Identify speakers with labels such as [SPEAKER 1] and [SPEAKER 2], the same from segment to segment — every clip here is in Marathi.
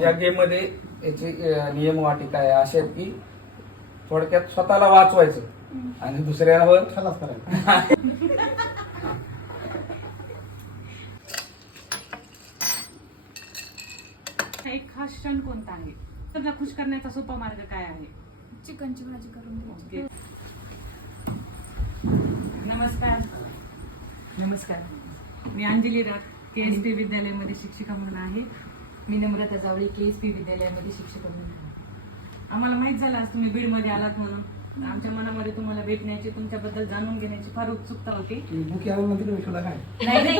[SPEAKER 1] या गेममध्ये याची नियम वाटिका आहे असे आहेत की थोडक्यात स्वतःला वाचवायचं आणि दुसऱ्यावर
[SPEAKER 2] खलास करायचं.
[SPEAKER 3] हा एक खास क्षण कोणता आहे? त्यांना खुश करण्याचा सोपा मार्ग काय आहे?
[SPEAKER 4] चिकनची भाजी करून.
[SPEAKER 3] ओके. नमस्कार.
[SPEAKER 5] नमस्कार.
[SPEAKER 3] मी Anjali Rath K S P विद्यालयामध्ये शिक्षिका म्हणून आहे.
[SPEAKER 5] मी Namrata Javali K S P विद्यालयामध्ये शिक्षक म्हणून.
[SPEAKER 3] आम्हाला माहीत झालं आज तुम्ही बीडमध्ये आलात म्हणून. आमच्या मनामध्ये तुम्हाला भेटण्याची तुमच्याबद्दल जाणून घेण्याची फार उत्सुकता होती.
[SPEAKER 5] नाही नाही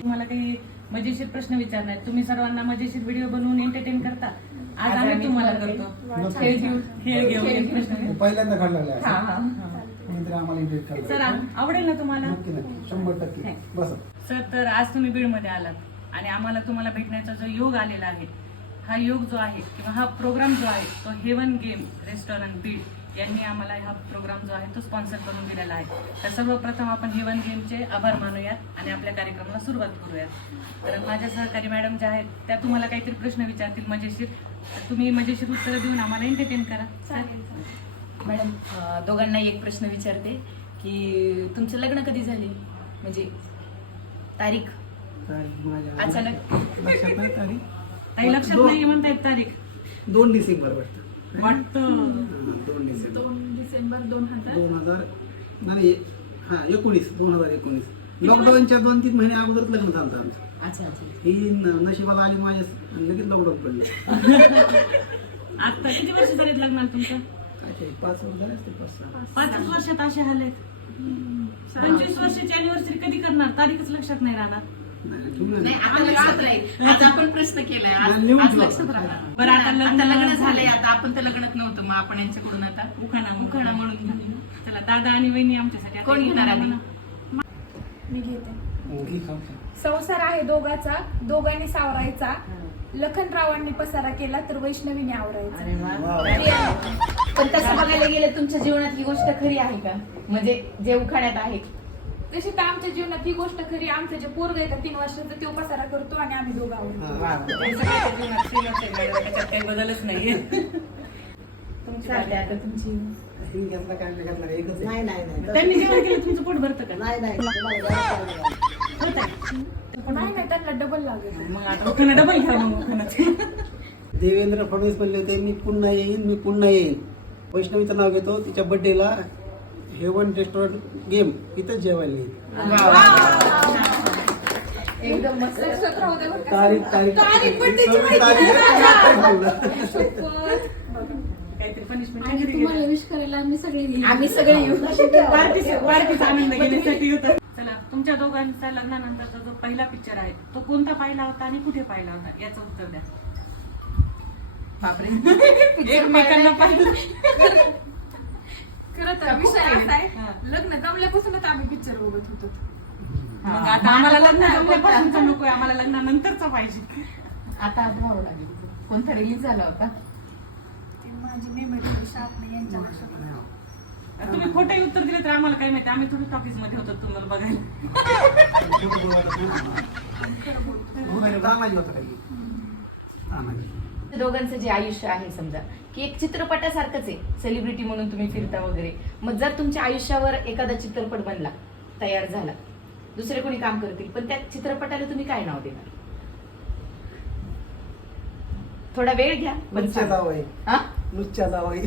[SPEAKER 5] तुम्हाला
[SPEAKER 3] काही मजेशीर प्रश्न विचारणार. तुम्ही सर्वांना मजेशीर व्हिडिओ बनवून एंटरटेन करता. आज आम्ही तुम्हाला करतो.
[SPEAKER 5] खेळ घेऊ
[SPEAKER 3] खेळ घेऊ एक प्रश्न घेऊ.
[SPEAKER 2] पहिल्यांदा
[SPEAKER 5] हा
[SPEAKER 2] आहे
[SPEAKER 5] हा.
[SPEAKER 2] नंतर आम्हाला
[SPEAKER 3] सर आ- आवडेल ना तुम्हाला?
[SPEAKER 2] नक्की नक्की. शंभर टक्के. बस.
[SPEAKER 3] सर तर आज तुम्ही बीडमध्ये आलात आणि आम्हाला तुम्हाला भेटण्याचा जो योग आलेला आहे हा योग जो आहे किंवा हा प्रोग्राम जो आहे तो हेवन गेम रेस्टॉरंट बीड यांनी आम्हाला हा प्रोग्राम जो आहे तो स्पॉन्सर करून दिलेला आहे. तर सर्वप्रथम आपण हेवन गेमचे आभार मानूयात आणि आपल्या कार्यक्रमाला सुरुवात करूयात. तर माझ्या सहकारी मॅडम ज्या आहेत त्या तुम्हाला काहीतरी प्रश्न विचारतील मजेशीर. तर तुम्ही मजेशीर उत्तरं देऊन आम्हाला एंटरटेन करा.
[SPEAKER 4] चालेल चालेल.
[SPEAKER 5] मॅडम दोघांना एक प्रश्न विचारते की तुमचं लग्न कधी झाले? म्हणजे तारीख?
[SPEAKER 2] तारीख माझ्या
[SPEAKER 5] अचानक.
[SPEAKER 2] लक्षात नाही तारीख?
[SPEAKER 3] काही लक्षात
[SPEAKER 2] दोन-
[SPEAKER 3] नाही म्हणतायत तारीख.
[SPEAKER 2] दोन डिसेंबर वाटतं.
[SPEAKER 3] वाटतं.
[SPEAKER 2] हा, दोन डिसेंबर.
[SPEAKER 4] दोन डिसेंबर दोन हजार?
[SPEAKER 2] दोन हजार नाही हा एकोणीस दोन हजार एकोणीस. लॉकडाऊनच्या दोन तीन महिने अगोदरच लग्न झालं होतं आमचं.
[SPEAKER 5] अच्छा अच्छा.
[SPEAKER 2] ही न- नशिबाला आली माझ्या लगेच लॉकडाऊन पडलं.
[SPEAKER 3] आता किती वर्ष झालेत लग्नाला तुमचं?
[SPEAKER 2] पाच वर्ष झाले असतील पाच सहा
[SPEAKER 3] पाच वर्षात असे आले पंचवीस वर्षाची अॅनिव्हर्सरी कधी करणार? तारीखच लक्षात नाही राहणार.
[SPEAKER 2] नाही.
[SPEAKER 6] आता लक्षात राहील. आज आपण प्रश्न केलाय. आज. लक्षात राहणार.
[SPEAKER 3] बरं, आता लग्न
[SPEAKER 6] लग्न
[SPEAKER 3] झालंय.
[SPEAKER 6] आता आपण तर लग्नात नव्हतं. मग आपण यांच्याकडून आता
[SPEAKER 3] उखाणा
[SPEAKER 6] उखाणा म्हणून
[SPEAKER 3] चला दादा आणि वहिनी आमच्यासाठी
[SPEAKER 6] कोण घेणार आधी?
[SPEAKER 4] मी घेते. संसार आहे दोघाचा. दोघांनी सावरायचा. लखनरावांनी पसारा केला तर वैष्णवीने आवरायचा.
[SPEAKER 5] पण तसं बघायला गेलं तुमच्या जीवनात ही गोष्ट खरी आहे का? म्हणजे जे उखाण्यात आहे.
[SPEAKER 4] तशी तर आमच्या जीवनात ही गोष्ट खरी आमचं जे पोरग आहे का तीन वर्षाचं तो पसारा करतो आणि आम्ही दोघं आवडतो
[SPEAKER 3] काही बदलच नाही.
[SPEAKER 5] आता तुमची
[SPEAKER 2] काय नाही घेतला एकच आहे.
[SPEAKER 7] नाही नाही नाही.
[SPEAKER 3] त्यांनी जेवण केलं तुमचं पोट भरतं का?
[SPEAKER 7] नाही नाही. तुम्हाला.
[SPEAKER 3] होत
[SPEAKER 4] नाही नाही त्यांना डबल लागेल
[SPEAKER 3] मग आता उखाणा डबल घ्या मग उखाणाचं.
[SPEAKER 2] देवेंद्र फडणवीस म्हणले होते मी पुन्हा येईन मी पुन्हा येईन वैष्णवीचं नाव घेतो तिच्या बर्थडेला हेवन रेस्टॉरंट गेम इथंच जेवायला येईल
[SPEAKER 5] एकदम मस्त
[SPEAKER 4] लक्षात राहू दे बरं का.
[SPEAKER 2] तारीख तारीख
[SPEAKER 4] तारीख पण त्याची
[SPEAKER 2] सव्वीस तारीख आहे.
[SPEAKER 4] शपथ.
[SPEAKER 3] काहीतरी पनिशमेंट
[SPEAKER 4] आणि तुम्हाला विश करायला आम्ही सगळे येऊ.
[SPEAKER 5] आम्ही सगळे येऊ
[SPEAKER 3] वाढदिवस वाढदिवस आनंद घेण्यासाठी होता चला तुमच्या दोघांचा लग्नानंतरचा जो पहिला पिक्चर आहे तो कोणता पाहिला होता आणि कुठे पाहिला होता? याचं उत्तर द्या.
[SPEAKER 5] बापरे.
[SPEAKER 3] एकमेकांना पाहिलं.
[SPEAKER 4] खरं तर विषय असा आहे. लग्न जमल्यापासूनच आम्ही पिक्चर बघत होतो.
[SPEAKER 3] मग आता आम्हाला लग्न जमल्यापासूनचा नकोय आम्हाला लग्नानंतरचा पाहिजे.
[SPEAKER 5] आता आठवावं लागेल. कोणता रिलीज झाला होता?
[SPEAKER 4] ती माझी मेमरी शार्प यांच्या लक्षात.
[SPEAKER 3] तुम्ही खोटंही उत्तर दिले तर आम्हाला काय माहिती. आम्ही थोडी टॉकीजमध्ये होतो तुम्हाला बघायला.
[SPEAKER 5] दोघांचं जे आयुष्य आहे समजा की एक चित्रपटासारखंच आहे सेलिब्रिटी म्हणून तुम्ही फिरता वगैरे. मग जर तुमच्या आयुष्यावर एखादा चित्रपट बनला तयार झाला दुसरे कोणी काम करतील पण त्या चित्रपटाला तुम्ही काय नाव देणार? थोडा वेळ घ्या पण
[SPEAKER 2] नुसत्या
[SPEAKER 5] सांगा.
[SPEAKER 2] जावई
[SPEAKER 5] हा?
[SPEAKER 2] नुसत्या जावई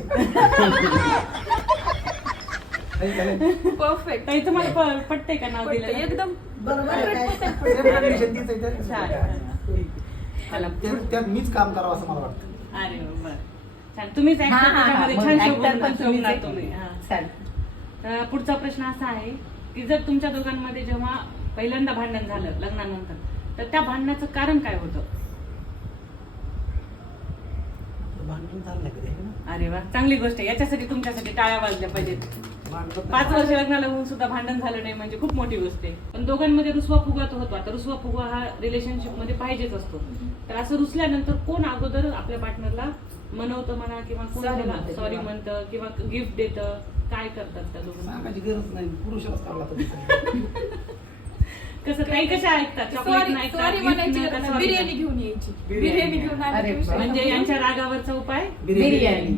[SPEAKER 2] काही काही.
[SPEAKER 4] परफेक्ट
[SPEAKER 3] ताई तुम्हाला प- पटतंय का नाव दिलं
[SPEAKER 4] एकदम
[SPEAKER 7] बरोबर आहे काय?
[SPEAKER 2] Same condition तीच आहे
[SPEAKER 3] छान
[SPEAKER 2] त्या.
[SPEAKER 3] चला
[SPEAKER 2] त्यात- त्यात मीच काम करावं असं मला वाटतं
[SPEAKER 3] अरे बर छान तुम्हीच actor. त्याच्यामध्ये
[SPEAKER 5] मग
[SPEAKER 3] छान शोभून- शोभणार. तुम्ही हा. तर पुढचा प्रश्न असा आहे की जर तुमच्या दोघांमध्ये जेव्हा पहिल्यांदा भांडण झालं लग्नानंतर तर त्या भांडणाचं कारण काय होतं
[SPEAKER 2] भांडण झालं नाही कधी है ना?
[SPEAKER 3] अरे वा चांगली गोष्ट आहे. याच्यासाठी तुमच्यासाठी टाळ्या वाजल्या पाहिजेत. पाच वर्ष लग्नाला होऊन सुद्धा भांडण झालं नाही म्हणजे खूप मोठी गोष्ट आहे. पण दोघांमध्ये रुसवा फुगा तो होतो. आता रुसवा फुगा हा रिलेशनशिपमध्ये पाहिजेच असतो. तर असं रुसल्यानंतर कोण अगोदर आपल्या पार्टनरला मनवतं म्हणा किंवा कोण सॉरी म्हणतं किंवा गिफ्ट देतं? काय करतात त्या दोघं?
[SPEAKER 2] सांगायची गरज नाही. लागतं
[SPEAKER 3] कसं काही कशा ऐकतात? चॉकलेट नाही ऐकतात,
[SPEAKER 4] सॉरी
[SPEAKER 3] gift
[SPEAKER 4] म्हणायची
[SPEAKER 3] नाही
[SPEAKER 4] गरज
[SPEAKER 3] ऐकतात,
[SPEAKER 4] नाही.
[SPEAKER 3] sorry
[SPEAKER 4] बिर्याणी. घेऊन यायची.
[SPEAKER 2] बिर्याणी.
[SPEAKER 4] बिर्याणी घेऊन आले
[SPEAKER 3] म्हणजे. यांच्या रागावरचा उपाय?
[SPEAKER 5] बिर्याणी.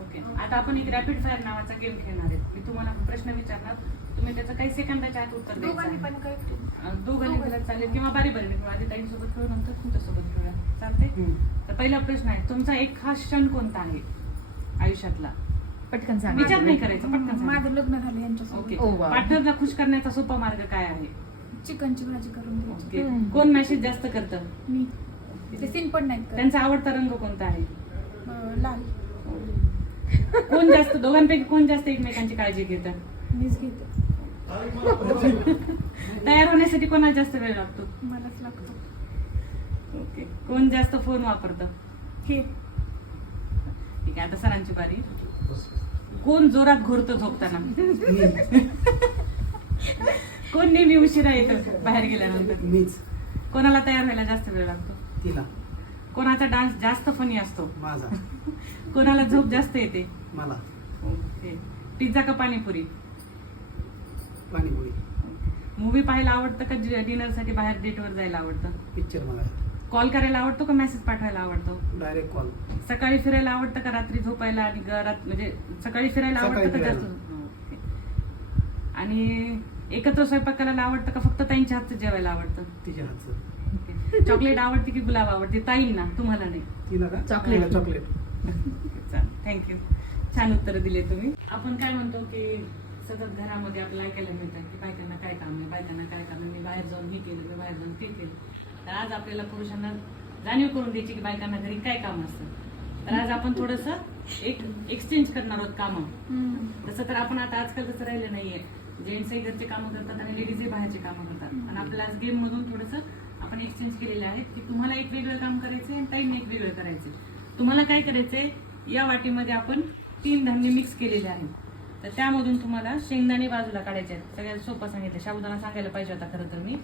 [SPEAKER 3] ओके आता आपण एक रॅपिड फायर नावाचा गेम खेळणार आहे. मी तुम्हाला प्रश्न विचारणार. तुम्ही त्याचं काही सेकंदाच्या आत उत्तर
[SPEAKER 4] दोघांनी
[SPEAKER 3] द्यायचं
[SPEAKER 4] पण काय केलं?
[SPEAKER 3] अं, दोघांनी खेळत चालेल किंवा बारी बारीने खेळू आधी ताईंसोबत खेळू नंतर तुमच्यासोबत खेळूया चालते तर पहिला प्रश्न आहे तुमचा एक खास क्षण कोणता आहे? आयुष्यातला.
[SPEAKER 5] पटकन सांग.
[SPEAKER 3] विचार नाही करायचा पटकन
[SPEAKER 4] माझं. लग्न झालं यांच्यासोबत.
[SPEAKER 3] ओके.
[SPEAKER 5] ओ, वा.
[SPEAKER 3] पार्टनरला खुश करण्याचा सोपा मार्ग काय आहे?
[SPEAKER 4] चिकनची भाजी करून द्यायची.
[SPEAKER 3] ओके.
[SPEAKER 5] हम्म.
[SPEAKER 3] कोण मेसेज जास्त करतं?
[SPEAKER 4] मी. ते सीन पण नाही करत.
[SPEAKER 3] त्यांचा आवडता रंग कोणता आहे?
[SPEAKER 4] अं, लाल.
[SPEAKER 3] कोण जास्त दोघांपैकी कोण जास्त एकमेकांची काळजी घेतं?
[SPEAKER 4] मीच घेते.
[SPEAKER 3] तयार होण्यासाठी कोणाला जास्त वेळ लागतो?
[SPEAKER 4] मलाच लागतो.
[SPEAKER 3] ओके. कोण जास्त फोन वापरतं?
[SPEAKER 4] हे.
[SPEAKER 3] ठीक आहे आता सरांची बारी. कोण जोरात घोरतं झोपताना? कोण नेहमी उशिरा येतं बाहेर गेल्यानंतर?
[SPEAKER 2] मीच.
[SPEAKER 3] कोणाला तयार व्हायला जास्त वेळ लागतो?
[SPEAKER 2] तिला.
[SPEAKER 3] कोणाचा डान्स जास्त फनी असतो?
[SPEAKER 2] माझा.
[SPEAKER 3] कोणाला झोप जास्त येते?
[SPEAKER 2] मला.
[SPEAKER 3] ओके. पिझ्झा का पाणीपुरी?
[SPEAKER 2] पाणीपुरी.
[SPEAKER 3] मूवी पाहायला आवडतं का डिनरसाठी बाहेर डेटवर जायला आवडतं?
[SPEAKER 2] पिक्चर मला.
[SPEAKER 3] कॉल करायला आवडतो का मेसेज पाठवायला आवडतो?
[SPEAKER 2] Direct call.
[SPEAKER 3] सकाळी फिरायला आवडतं का रात्री झोपायला आणि घरात म्हणजे सकाळी फिरायला आवडतं का जास्त. ओके. आणि एकत्र स्वयंपाक करायला आवडतं का फक्त ताईंच्या हातचं जेवायला आवडतं?
[SPEAKER 2] तिच्या हातचं.
[SPEAKER 3] ओके. चॉकलेट आवडते की गुलाब आवडते? ताईंना तुम्हाला नाही.
[SPEAKER 2] तिला का?
[SPEAKER 5] चॉकलेट.
[SPEAKER 2] मला चॉकलेट.
[SPEAKER 3] थँक्यू छान उत्तर दिले तुम्ही. आपण काय म्हणतो की सतत घरामध्ये आपल्याला ऐकायला मिळतं की बायकांना काय काम आहे? बायकांना काय काम आहे? मी बाहेर जाऊन हे केलं मी बाहेर जाऊन ते केलं. तर आज आपल्याला पुरुषांना जाणीव करून द्यायची की बायकांना घरी काय काम असतं. तर आज आपण थोडस एक एक्सचेंज करणार आहोत कामं. तसं तर आपण आता आजकाल तसं राहिलं नाहीये. जेंट्सही घरचे कामं करतात आणि लेडीजही बाहेरचे कामं करतात. आणि आपल्या आज गेम मधून थोडस आपण एक्सचेंज केलेले आहेत की तुम्हाला एक वेगळं काम करायचंय आणि ताईंनी एक वेगळं करायचंय. तुम्हाला काय करायचंय? या वाटीमध्ये आपण तीन धान्य मिक्स केलेले आहेत. तर त्यामधून तुम्हाला शेंगदाणे बाजूला काढायचे आहेत. सगळ्यात सोपं सांगितलं. शाबुदाना सांगायला पाहिजे होता खरं तर मी.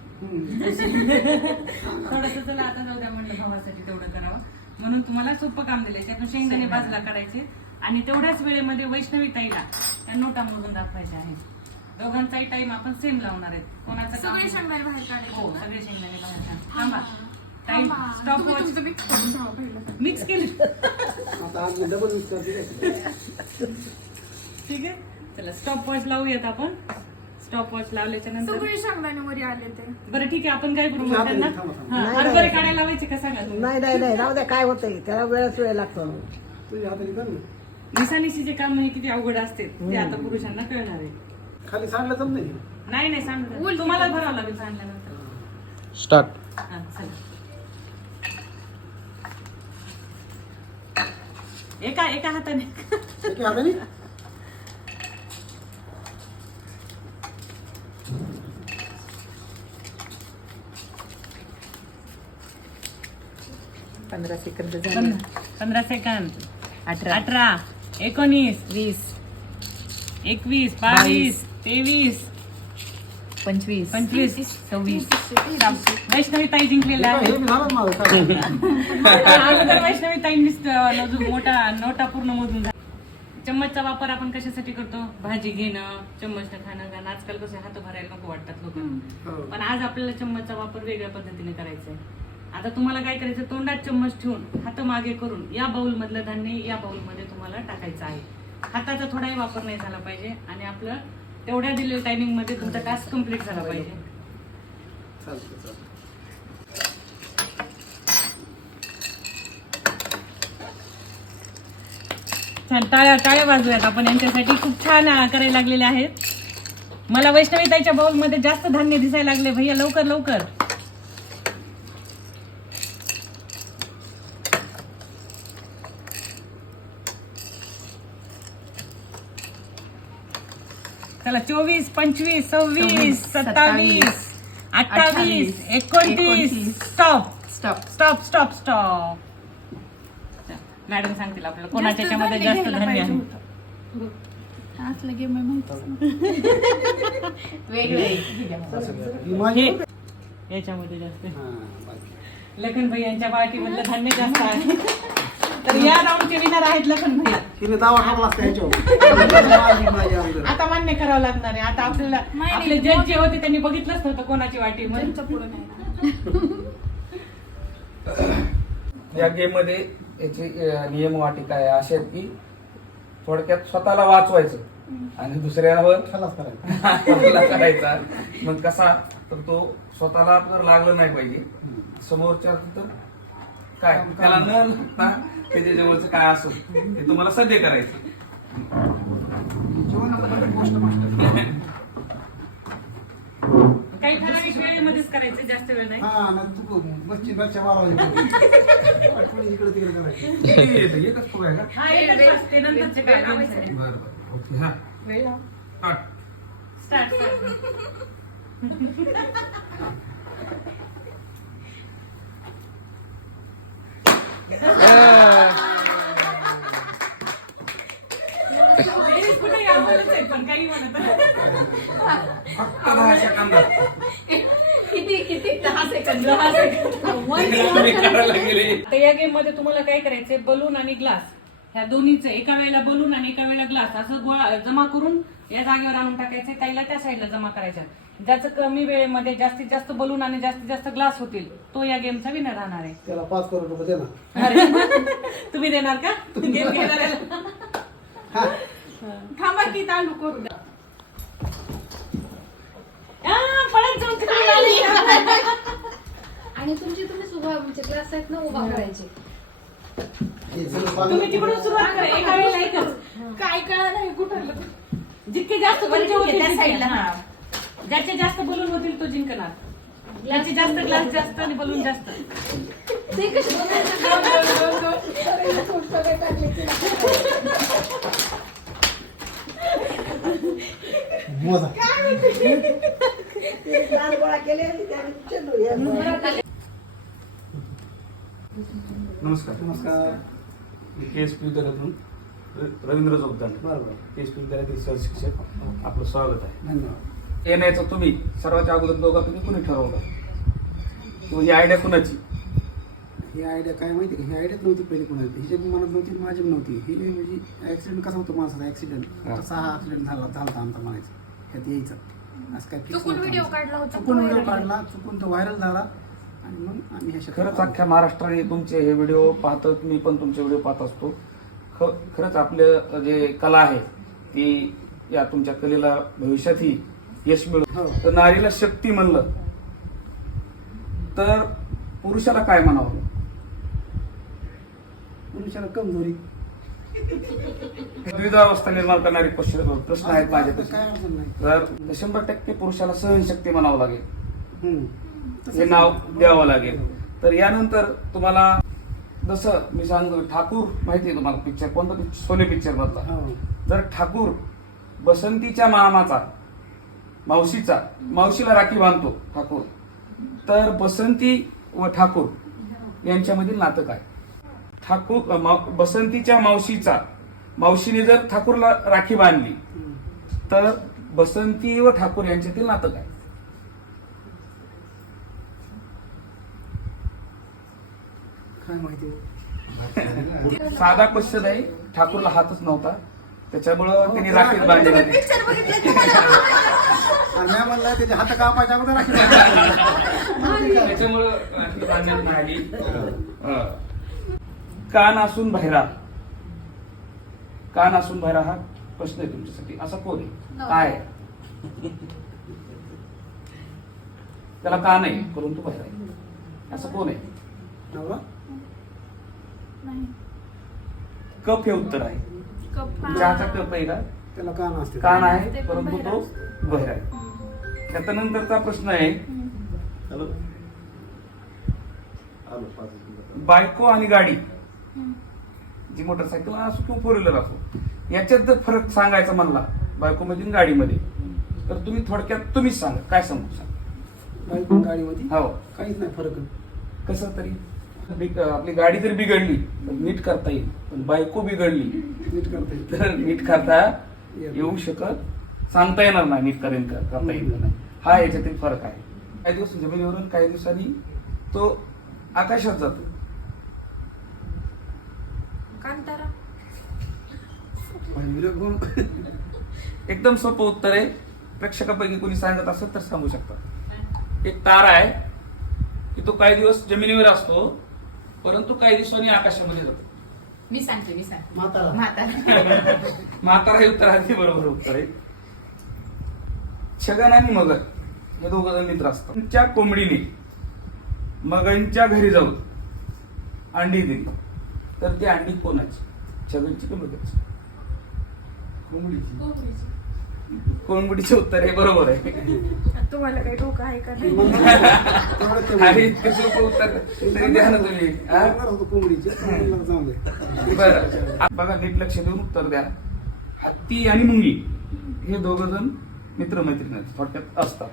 [SPEAKER 3] थोडस चला आता जाऊ द्या म्हणलं भावासाठी तेवढं करावं. म्हणून तुम्हाला सोपं काम दिलंय. त्यातून शेंगदाणे बाजूला काढायचे. आणि तेवढ्याच वेळेमध्ये वैष्णवी ताईला त्या नोटा मोजून दाखवायच्या आहेत दोघांचाही टाइम आपण सेम लावणार आहेत. कोणाचं काम
[SPEAKER 4] सगळे शेंगदाणे बाहेर काढायचे
[SPEAKER 3] हो? सगळे शेंगदाणे बाहेर काढ. थांबा. टाइम. Stop watch. मिक्स केली. ठीक आहे? चला स्टॉप वॉच लावूयात आपण. स्टॉप वॉच लावल्याच्या नंतर
[SPEAKER 4] सगळे शेंगदाणे वर आले ते.
[SPEAKER 3] बरं ठीक आहे आपण काय करू मग त्यांना. हा,
[SPEAKER 7] नाही,
[SPEAKER 3] हरभरे. काढायला लावायचे का सांगा तुम्ही?
[SPEAKER 7] नाही नाही नाही राहू द्या काय होतंय? त्याला वेळच वेळ लागतो.
[SPEAKER 2] तुझ्या हाताने कर ना.
[SPEAKER 3] निसानिशीचे काम हे किती अवघड असते ते आता पुरुषांना कळणार आहे.
[SPEAKER 2] खाली सांगलं तर नाही.
[SPEAKER 3] नाही नाही सांग तुम्हाला. भरावं लागेल. सांगल्यानंतर
[SPEAKER 1] स्टार्ट
[SPEAKER 3] हा, चला. एका एका हाताने.
[SPEAKER 2] एका हाताने?
[SPEAKER 5] पंधरा सेकंद झाले.
[SPEAKER 3] पंधरा सेकंद
[SPEAKER 5] अठरा.
[SPEAKER 3] अठरा. एकोणीस.
[SPEAKER 5] वीस.
[SPEAKER 3] एकवीस. बावीस. तेवीस.
[SPEAKER 5] पंचवीस.
[SPEAKER 3] पंचवीस.
[SPEAKER 5] सव्वीस.
[SPEAKER 3] वैष्णवी ताई जिंकलेला आहे अगोदर वैष्णवी जो मोठा नोटा पूर्ण मोजून झाला. चम्मचचा वापर आपण कशासाठी करतो? भाजी घेणं चम्मचनं खाणं कारण आजकाल कसं हात भरायला नको वाटतात लोकांना
[SPEAKER 2] हो.
[SPEAKER 3] पण आज आपल्याला चम्मचचा वापर वेगळ्या पद्धतीने करायचा आहे. आता तुम्हाला काय करायचं? तोंडात चम्मच ठेवून हात मागे करून या बाउल मधलं धान्य या बाउलमध्ये तुम्हाला टाकायचं आहे. हाताचा थोडाही वापर नाही झाला पाहिजे आणि आपलं तेवढ्या दिलेल्या टायमिंगमध्ये तुमचा टास्क कंप्लीट झाला पाहिजे. छान टाळ्या टाळ्या वाजूयात आपण. यांच्यासाठी खूप छान करायला लागलेले आहेत. मला वैष्णवी ताईच्या बाउलमध्ये जास्त धान्य दिसायला लागले. भैया लवकर लवकर. चला चोवीस पंचवीस सव्वीस सत्तावीस अठ्ठावीस एकोणतीस. Stop
[SPEAKER 5] stop
[SPEAKER 3] stop stop stop madam सांगतील आपल्याला कोणाच्या
[SPEAKER 4] जास्त
[SPEAKER 3] याच्यामध्ये
[SPEAKER 4] धान्य
[SPEAKER 3] जास्त धान्य आहे.
[SPEAKER 4] असलं गेम
[SPEAKER 5] वेगळे?
[SPEAKER 3] याच्यामध्ये जास्त.
[SPEAKER 2] हां.
[SPEAKER 3] लखन भाई यांच्या पार्टीमधलं धान्य जास्त आहे तर या राऊंडचे विनर आहेत लखन भैया.
[SPEAKER 2] हिने दावा टाकला असता
[SPEAKER 3] आता मान्य करावं लागणार आहे. आता आपल्याला
[SPEAKER 4] नाही,
[SPEAKER 3] आपले
[SPEAKER 4] नाही.
[SPEAKER 3] जज जे होते त्यांनी बघितलंच नव्हतं कोणाची वाटी म्हणून.
[SPEAKER 4] त्यांच्या पुढे नाही.
[SPEAKER 1] या गेममध्ये याची अ, नियम वाटिका आहे? असे आहेत की थोडक्यात स्वतःला वाचवायचं आणि दुसऱ्यावर
[SPEAKER 2] खलास करायचा.
[SPEAKER 1] मग कसा? तर तो स्वतःला जर लागलं नाही पाहिजे समोरच्या तर काय? त्याला न लागता त्याच्या जवळचं काय असो ते तुम्हाला सध्या करायचं.
[SPEAKER 3] काही ठराविक वेळेमध्येच करायचं जास्त वेळ नाही.
[SPEAKER 2] हा ना तू इकडे तिकडे करायची.
[SPEAKER 1] किती एकच फुगा आहे का?
[SPEAKER 3] हा एकच बस, ते नंतरचे काय
[SPEAKER 1] बरं बरं. ओके हा. स्टार्ट
[SPEAKER 3] कुठे आवडच आहे पण काही म्हणत
[SPEAKER 1] फक्त दहा
[SPEAKER 5] किती किती दहा सेकंद दहा सेकंद
[SPEAKER 3] या गेममध्ये तुम्हाला काय करायचंय बलून आणि ग्लास ह्या दोन्हीचं एका वेळेला बलून आणि एका वेळेला ग्लास असं गोळा जमा करून या जागेवर आणून टाकायचे त्याला त्या साईडला जमा करायच्या ज्याचं कमी वेळेमध्ये जास्तीत जास्त बलून आणि जास्तीत जास्त ग्लास होतील तो या गेमचा विनर राहणार आहे.
[SPEAKER 2] त्याला पाच करोड रुपये दे ना
[SPEAKER 3] अरे, तुम्ही देणार का? गेम घेणाऱ्याला
[SPEAKER 4] थांबा की चालू करू द्या.
[SPEAKER 3] आ, पळत जाऊन तिकडे आली.
[SPEAKER 8] आणि तुमची तुम्ही उभा म्हणजे क्लास आहेत ना उभा करायचे.
[SPEAKER 2] हे सगळं
[SPEAKER 3] तुम्ही
[SPEAKER 2] पाणी-
[SPEAKER 3] तिकडून सुरुवात करा एका वेळेला एकच.
[SPEAKER 4] काय कळा नाही कुठं?
[SPEAKER 3] जितके जास्त होतील
[SPEAKER 5] त्या. साईडला.
[SPEAKER 3] ज्याचे जास्त बलून होतील तो जिंकणार. ज्याचे जास्त ग्लास जास्त आणि बलून जास्त.
[SPEAKER 8] ते कसे
[SPEAKER 2] मोजा
[SPEAKER 7] लहान गोळा केले आणि त्याने चेंडू या गोळा.
[SPEAKER 1] नमस्कार.
[SPEAKER 2] नमस्कार.
[SPEAKER 1] मी के एस पी विद्यालयातून र- रवींद्र जोगदान
[SPEAKER 2] बरोबर.
[SPEAKER 1] के एस पी विद्यालयातील सहशिक्षक आपलं स्वागत आहे.
[SPEAKER 2] धन्यवाद.
[SPEAKER 1] येण्याचं तुम्ही सर्वांच्या अगोदर दोघांपैकी कुणी ठरवलं? किंवा ही आयडिया कुणाची?
[SPEAKER 2] ही आयडिया काय माहिती का? ही आयडिया नव्हती पहिली कोणाची. हिच्या पण मनात नव्हती माझी पण नव्हती. ही म्हणजे ऍक्सिडेंट कसा होतो माणसाचा? ऍक्सिडेंट
[SPEAKER 1] हा.
[SPEAKER 2] तसा हा ऍक्सिडेंट झाला झाला आमचा म्हणायचं. ह्यात यायचं. असं काय
[SPEAKER 4] चुकून व्हिडिओ. काढला होता
[SPEAKER 2] चुकून
[SPEAKER 4] तो
[SPEAKER 2] व्हिडिओ काढला चुकून तो व्हायरल झाला. आणि मग आम्ही ह्या
[SPEAKER 1] खरंच अख्ख्या महाराष्ट्राने तुमचे हे व्हिडिओ पाहतो मी पण तुमचे व्हिडिओ पाहत असतो. ख खरंच आपलं जे कला आहे ती या तुमच्या कलेला भविष्यातही यश मिळू.
[SPEAKER 2] हो.
[SPEAKER 1] तर नारीला शक्ती म्हणलं. तर पुरुषाला काय म्हणावं?
[SPEAKER 2] पुरुषाला कमजोरी.
[SPEAKER 1] द्विधावस्था निर्माण करणारे प्रश्न प्रश्न आहेत
[SPEAKER 2] नाही.
[SPEAKER 1] तर शंभर टक्के पुरुषाला सहनशक्ती म्हणावं लागेल. हे नाव द्यावं लागेल. तर यानंतर तुम्हाला जसं मी सांगतो ठाकूर माहिती आहे तुम्हाला पिक्चर कोणता सोने पिक्चर मधला.
[SPEAKER 2] हो.
[SPEAKER 1] जर ठाकूर बसंतीच्या मामाचा मावशीचा मावशीला राखी बांधतो ठाकूर. तर बसंती व ठाकूर यांच्यामधील नातं काय? ठाकूर बसंतीच्या मावशीचा मावशीने जर ठाकूरला राखी बांधली. तर बसंती व ठाकूर यांच्यातील नातं काय?
[SPEAKER 2] काय माहिती? हो?
[SPEAKER 1] साधा क्वेश्चन आहे ठाकूरला हातच नव्हता. त्याच्यामुळं त्यांनी राखीच बांधली
[SPEAKER 2] आणि मी म्हणलं त्याच्या हात कापायच्या अगोदर राखी बांधायची.
[SPEAKER 1] त्याच्यामुळं राखी बांधण्यात नाही आली. कान असून बाहेरा. कान असून बाहेरा हा प्रश्न आहे तुमच्यासाठी. असा कोण आहे? काय? आहे? त्याला कान आहे परंतु बाहेर आहे. असं कोण आहे?
[SPEAKER 2] नवरा?
[SPEAKER 4] नाही.
[SPEAKER 1] कप हे उत्तर आहे.
[SPEAKER 4] कप हा.
[SPEAKER 1] चहाचा कप आहे का
[SPEAKER 2] त्याला कान असते.
[SPEAKER 1] कान
[SPEAKER 4] ते
[SPEAKER 1] आहे परंतु
[SPEAKER 4] बहिरा
[SPEAKER 1] तो बहिर आहे. त्याच्यानंतरचा प्रश्न आहे. बायको आणि गाडी. जी मोटरसायकल असो किंवा फोर व्हीलर असो याच्यात जर फरक सांगायचा म्हणला बायकोमध्ये गाडीमध्ये तर तुम्ही थोडक्यात तुम्हीच सांगा. काय सांगू? सांगा
[SPEAKER 2] गाडीमध्ये?
[SPEAKER 1] हो.
[SPEAKER 2] काहीच नाही फरक.
[SPEAKER 1] कसं तरी? बी- आपली गाडी जर बिघडली तर नीट करता येईल. पण बायको बिघडली
[SPEAKER 2] नीट करता येईल.
[SPEAKER 1] तर नीट करता येऊ शकत सांगता येणार नाही नीट करेन करता येईल नाही. हा याच्यातील फरक आहे. काही दिवस जमिनीवरून काही दिवसांनी तो आकाशात जातो. एकदम सोपं उत्तर आहे. प्रेक्षकापैकी कोणी सांगत असेल तर सांगू शकता एक तारा आहे की तो काही दिवस जमिनीवर असतो परंतु काही दिवसांनी आकाशामध्ये जातो.
[SPEAKER 5] मी सांगते मी सांगते.
[SPEAKER 2] म्हातारा.
[SPEAKER 5] म्हातारा.
[SPEAKER 1] म्हातारा हे उत्तर अगदी बरोबर उत्तर आहे. छगन आणि मगर हे दोघ जण मित्र असतात. त्यांच्या कोंबडीने मगनच्या घरी जाऊन अंडी दिली. तर ती अंडी कोणाची? छगनची की मगरची कोंबडीचे. उत्तर हे बरोबर आहे.
[SPEAKER 4] तुम्हाला काही डोकं आहे का नाही?
[SPEAKER 1] उत्तर तरी द्या ना तुम्ही हा?
[SPEAKER 2] सांगणार होतो कोंबडीचे म्हणलं जाऊ दे
[SPEAKER 1] बरं. बघा नीट लक्ष देऊन उत्तर द्या. हत्ती आणि मुंगी हे दोघ जण मित्रमैत्रिणी थोडक्यात असतात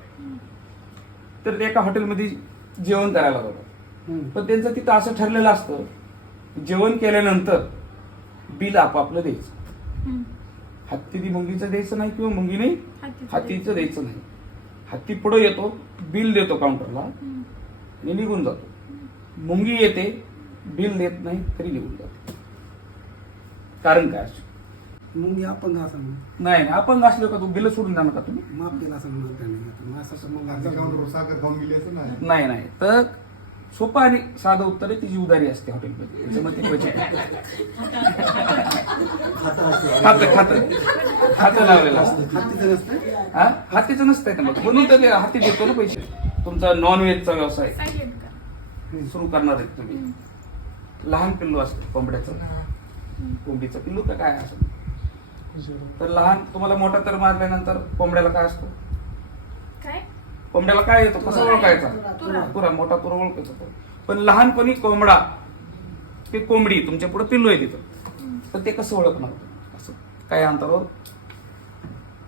[SPEAKER 1] तर ते एका हॉटेलमध्ये जेवण करायला जातात. पण त्यांचं तिथं असं ठरलेलं असतं जेवण केल्यानंतर बिल आपापलं द्यायचं. हत्ती ती मुंगीचं द्यायचं नाही किंवा मुंगीने
[SPEAKER 4] हत्तीचं
[SPEAKER 1] हत्तीचं द्यायचं नाही हत्ती पुढे येतो बिल देतो काउंटरला. आणि निघून जातो मुंगी येते बिल देत नाही तरी निघून जाते कारण काय असं?
[SPEAKER 2] मग मी अपंग असं म्हणून.
[SPEAKER 1] नाही नाही आपण असलो का तू बिल सोडून जाणार का तुम्ही?
[SPEAKER 2] माफ केलं असं म्हणून त्याने. आता मग असं मग
[SPEAKER 9] काउंटरवर साखर खाऊन गेली असं नाही.
[SPEAKER 1] नाही नाही. तर सोपं आणि साधं उत्तर आहे तिची उदारी असते हॉटेलमध्ये. त्याच्यामध्ये पैसे खातं खातं खातं. लावलेलं असतं.
[SPEAKER 2] हत्तीचं नसतं?
[SPEAKER 1] हा? हत्तीचं नसतंय ना मग? म्हणून तर ते हत्ती देतो ना पैसे. तुमचा नॉन व्हेजचा व्यवसाय.
[SPEAKER 4] का?
[SPEAKER 1] सुरू करणार आहेत तुम्ही. लहान पिल्लू असतं कोंबड्याचं. कोंबडीचं पिल्लू तर काय असं? तर लहान तुम्हाला मोठा तर मारल्यानंतर कोंबड्याला काय असतं?
[SPEAKER 4] काय?
[SPEAKER 1] कोंबड्याला काय येतो? कसं ओळखायचा?
[SPEAKER 4] तुरा.
[SPEAKER 1] मोठा तुरा ओळखायचा तो. पण लहानपणी कोंबडा ते कोंबडी तुमच्यापुढे पिल्लू आहे तिथं. तर ते कसं ओळखणार? असं काय अंतरावर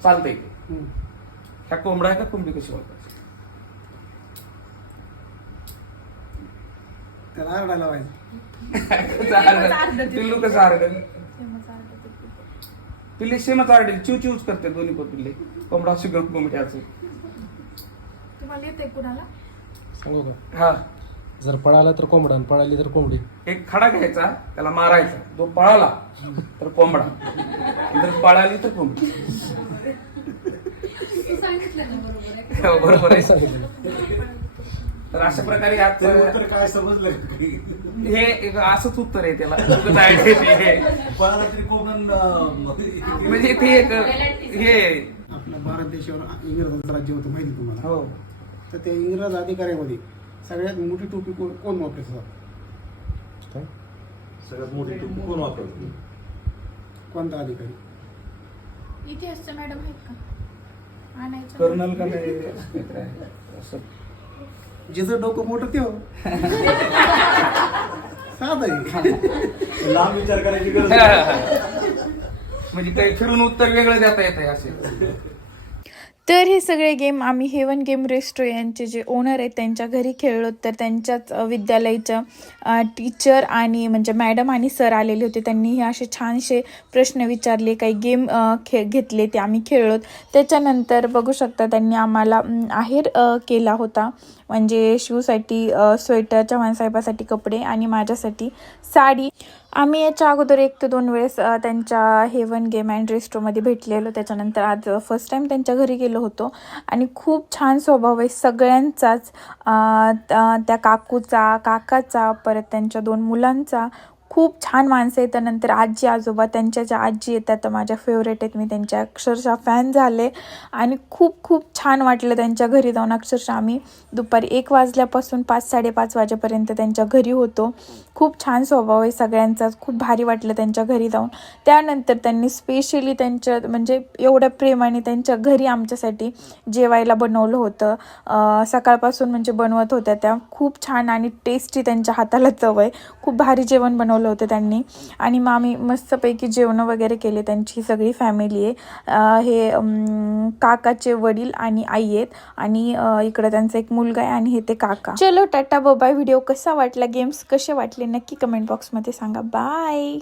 [SPEAKER 1] चालतंय ते. ह्या कोंबडा आहे का कोंबडी कशी ओळखायची?
[SPEAKER 2] त्याला आरडा लावायचा?
[SPEAKER 1] पिल्लू कसं आरडेल
[SPEAKER 4] सेमच अर्धा ते किती.
[SPEAKER 1] पिल्ले सेमच आरडेल चिव चिवच करते दोन्ही पण पिल्ले. कोंबडा असू किंवा कोंबडी असू.
[SPEAKER 4] तुम्हाला येते कुणाला?
[SPEAKER 10] सांगू का?
[SPEAKER 1] हा.
[SPEAKER 10] जर पळाला तर कोंबडा आणि पळाली तर कोंबडी.
[SPEAKER 1] एक खडा घ्यायचा त्याला मारायचा. जो पळाला तर कोंबडा. जर पळाली तर कोंबडी.
[SPEAKER 8] सांगितलं बरोबर आहे
[SPEAKER 1] हो, बरोबर आहे
[SPEAKER 10] सांगितलं
[SPEAKER 1] तर अशा प्रकारे आज
[SPEAKER 9] काय समजलं?
[SPEAKER 1] हे एक असंच उत्तर आहे त्याला. म्हणजे ते एक हे.
[SPEAKER 2] आपल्या भारत देशावर इंग्रजांचं राज्य होतं माहिती तुम्हाला?
[SPEAKER 1] हो.
[SPEAKER 2] तर त्या इंग्रज अधिकाऱ्यामध्ये सगळ्यात मोठी टोपी कोण कोण वापरत?
[SPEAKER 9] सगळ्यात मोठी टोपी कोण वापरतो
[SPEAKER 2] कोणता अधिकारी?
[SPEAKER 4] इतिहासच्या मॅडम आहेत का? आणायचं.
[SPEAKER 1] कर्नल का. असं.
[SPEAKER 2] जिचं डोकं मोठं ते साध
[SPEAKER 9] लांब विचार करायची गरज.
[SPEAKER 1] म्हणजे काही फिरून उत्तर वेगळं देता येत आहे असे.
[SPEAKER 11] तर हे सगळे गेम आम्ही हेवन गेम रेस्ट्रो यांचे जे ओनर आहेत त्यांच्या घरी खेळलो तर त्यांच्याच विद्यालयाच्या टीचर आणि म्हणजे मॅडम आणि सर आलेले होते. त्यांनी हे असे छानसे प्रश्न विचारले काही गेम खे घेतले ते आम्ही खेळलो. त्याच्यानंतर बघू शकता त्यांनी आम्हाला आहेर केला होता. म्हणजे शिवसाठी स्वेटर चव्हाणसाहेबासाठी कपडे आणि माझ्यासाठी साडी. आम्ही याच्या अगोदर एक ते दोन वेळेस त्यांच्या हेवन गेम अँड रेस्टोमध्ये भेटलेलो. त्याच्यानंतर आज फर्स्ट टाईम त्यांच्या घरी गेलो होतो. आणि खूप छान स्वभाव आहे. सगळ्यांचाच त्या काकूचा काकाचा परत त्यांच्या दोन मुलांचा खूप छान माणसं आहेत. त्यानंतर आजी आजोबा त्यांच्या ज्या आजी येतात त्या माझ्या फेवरेट आहेत. मी त्यांच्या अक्षरशः फॅन झाले. आणि खूप खूप छान वाटलं त्यांच्या घरी जाऊन. अक्षरशः आम्ही दुपारी एक वाजल्यापासून पाच साडेपाच वाजेपर्यंत त्यांच्या घरी होतो. खूप छान स्वभाव आहे सगळ्यांचाच खूप भारी वाटलं त्यांच्या घरी जाऊन. त्यानंतर त्यांनी स्पेशली त्यांच्या म्हणजे एवढ्या प्रेमाने त्यांच्या घरी आमच्यासाठी जेवायला बनवलं होतं. सकाळपासून म्हणजे बनवत होत्या त्या. खूप छान आणि टेस्टी त्यांच्या हाताला चव आहे. खूप भारी जेवण बनवलं होतं त्यांनी. आणि मग आम्ही मस्तपैकी जेवणं वगैरे केले. त्यांची सगळी फॅमिली आहे. हे काकाचे वडील आणि आई आहेत. आणि इकडं त्यांचा एक मुलगा आहे आणि हे ते काका. चलो टाटा बाय व्हिडिओ कसा वाटला? गेम्स कसे वाटले? नक्की कमेंट बॉक्समध्ये सांगा. बाय